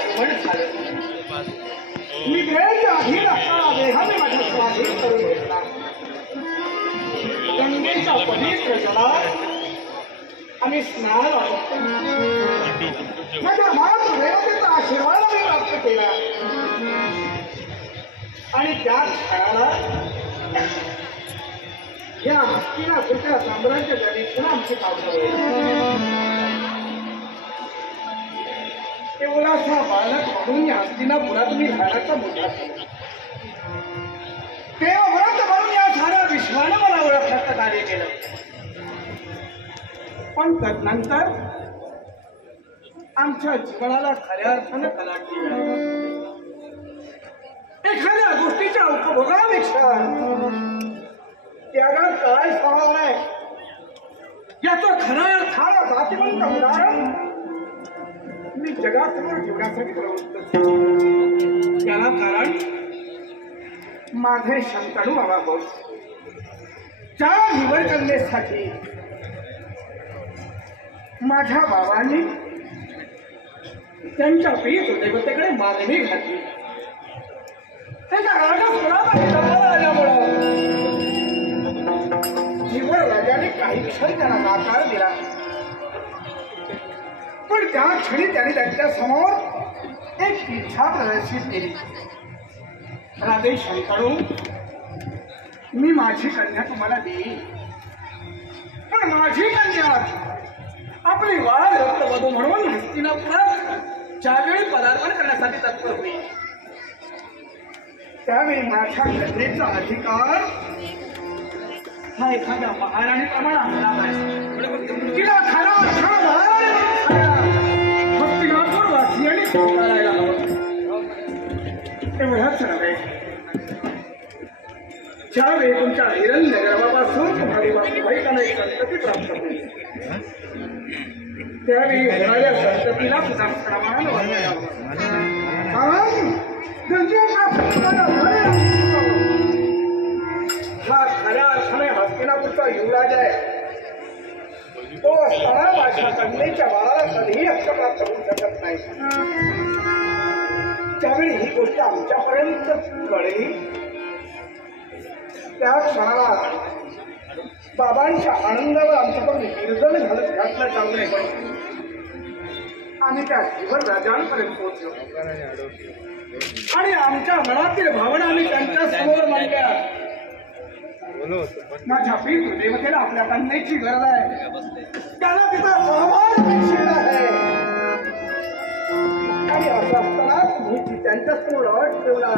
आगमन झालं. मी देहाच्या अधीन असताना देहाने माझ्या स्वाधीन करून घेतला. गंगेच्या पवित्र जलात आम्ही स्नान आहोत. माझ्या मातृदेवतेचा आशीर्वाद मी प्राप्त केला आणि त्याच क्षणाला या हस्तिनापूरच्या साम्राज्याच्या दिशेने आमची पावलं तेवढासा बालक म्हणून या हस्तिनापुरात मी राहण्याचा मोठा केला. देवव्रत म्हणून या साऱ्या विश्वाने मला ओळखण्याचं कार्य केलं. पण तदनंतर आमच्या जीवनाला खऱ्या अर्थानं कलाटणी मिळाली. एखाद्या गोष्टीच्या उपभोगापेक्षा त्याला काय स्वभाव आहे याचं खऱ्या अर्थानं जातीवंत उदाहरण मी जगासमोर ठेवण्यासाठी प्रवृत्त झालो. त्याला कारण माझे शंतनू बाबा भाऊ ज्या निवड करण्यासाठी माझ्या बाबांनी त्यांच्या पीठ देवतेकडे मागणी घातली. त्याच्या आल्यामुळं निवड राजाने काही क्षण त्यांना नाकार दिला. पण त्या क्षणी त्याने त्यांच्या समोर एक इच्छा प्रदर्शित केली. राधे शंकरू, मी माझी कन्या तुम्हाला देईन, पण माझी कन्या आपली वाद रक्तवधू म्हणून हस्तिनापुरात ज्यावेळी पदार्पण करण्यासाठी तत्पर होईल त्यावेळी माझ्या कन्येचा अधिकार हा एखाद्या महाराणीप्रमाणे असला पाहिजे. तिला खरा हस्तिनापूर वासियांनी स्वीकारायला हवं. एवढंच नव्हे, ज्यावेळी तुमच्या हिरण्य गर्भापासून तुम्हाला वाईटाने एक संतती प्राप्त होईल त्यावेळी होणाऱ्या संततीला सुद्धा प्रमाणाने वाचायला हा खऱ्या अर्थाने हस्तिनापूरचा युवराज आहे. तो असताना माझ्या कन्येच्या बाळाला कधीही हक्क प्राप्त होऊ शकत नाही. त्यावेळी ही गोष्ट आमच्यापर्यंत कळली त्या क्षणाला बाबांच्या आनंदावर आमच्याकडून निर्जन घातलं जाऊ नये पण आम्ही त्या जीवन राजांपर्यंत पोहोचलो आणि आमच्या मनातील भावना आम्ही त्यांच्या समोर मांडल्या. माझ्या पीठ देवतेला आपल्या कन्येची गरज आहे, त्याला तिचा सहभाग अपेक्षित आहे आणि असं असताना तुम्ही त्यांच्या समोर अट ठेवला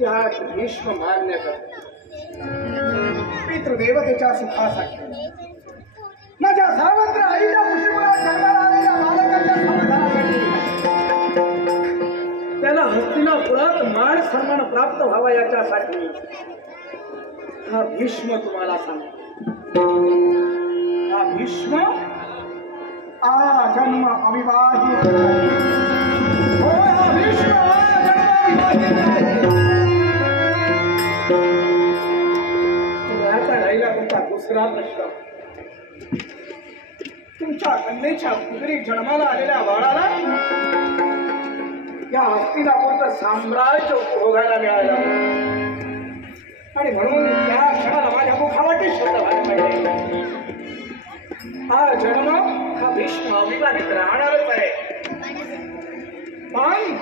या भीष्म मान्य कर. पितृदेवतेच्या सुखासाठी माझ्या सावत्र आईच्या कुशीमुळा जन्माला आलेल्या बालकांच्या समाधानासाठी त्याला हस्तिनापुरात मान सन्मान प्राप्त व्हावा याच्यासाठी हा भीष्म तुम्हाला सांगतो. हा भीष्म जन्म अविवाहित भीष्म राहिला तुमचा दुसरा प्रश्न. तुमच्या कन्येच्या पुत्री जन्माला आलेल्या बाळाला या हस्तिनापूरचं साम्राज्य उपभोगायला मिळालं आणि म्हणून त्या क्षणाला माझ्या मुखावाटी शब्द व्हायला पाहिजे. हा जन्म हा भीष्म अविवाहित राहणारच आहे. पण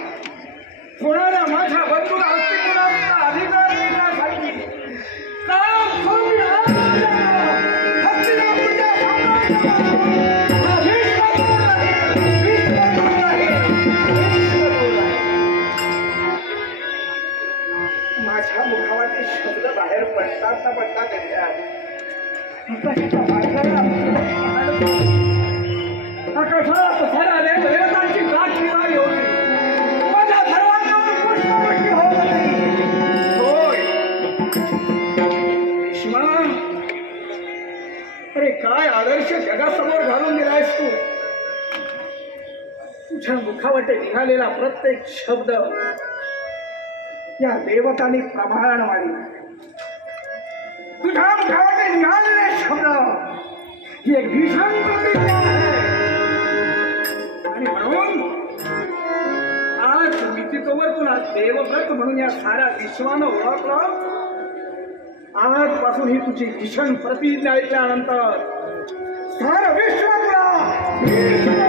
होणाऱ्या माझ्या बंधूला हस्तिनापूरचा अधिकार देण्यासाठी माझ्या मुखावाचे शब्द बाहेर पडतात ना पडतात देवतांची गाठ निवारी होती. माझ्या सर्वांवर पुष्पवृष्टी होत होती. होय भीष्मा, अरे काय आदर्श जगासमोर घालून दिलायस तू. तुझ्या मुखावाटे निघालेला प्रत्येक शब्द या देवतांनी प्रमाण मांडला. तुझ्या मुखावाटे निघालेले शब्द ही एक भीषण प्रतिज्ञा आहे आणि म्हणून जोवर तुला देवव्रत म्हणून या साऱ्या विश्वानं ओळखलं, आजपासून ही तुझी भीषण प्रतिज्ञा ऐकल्यानंतर सारं विश्व तुला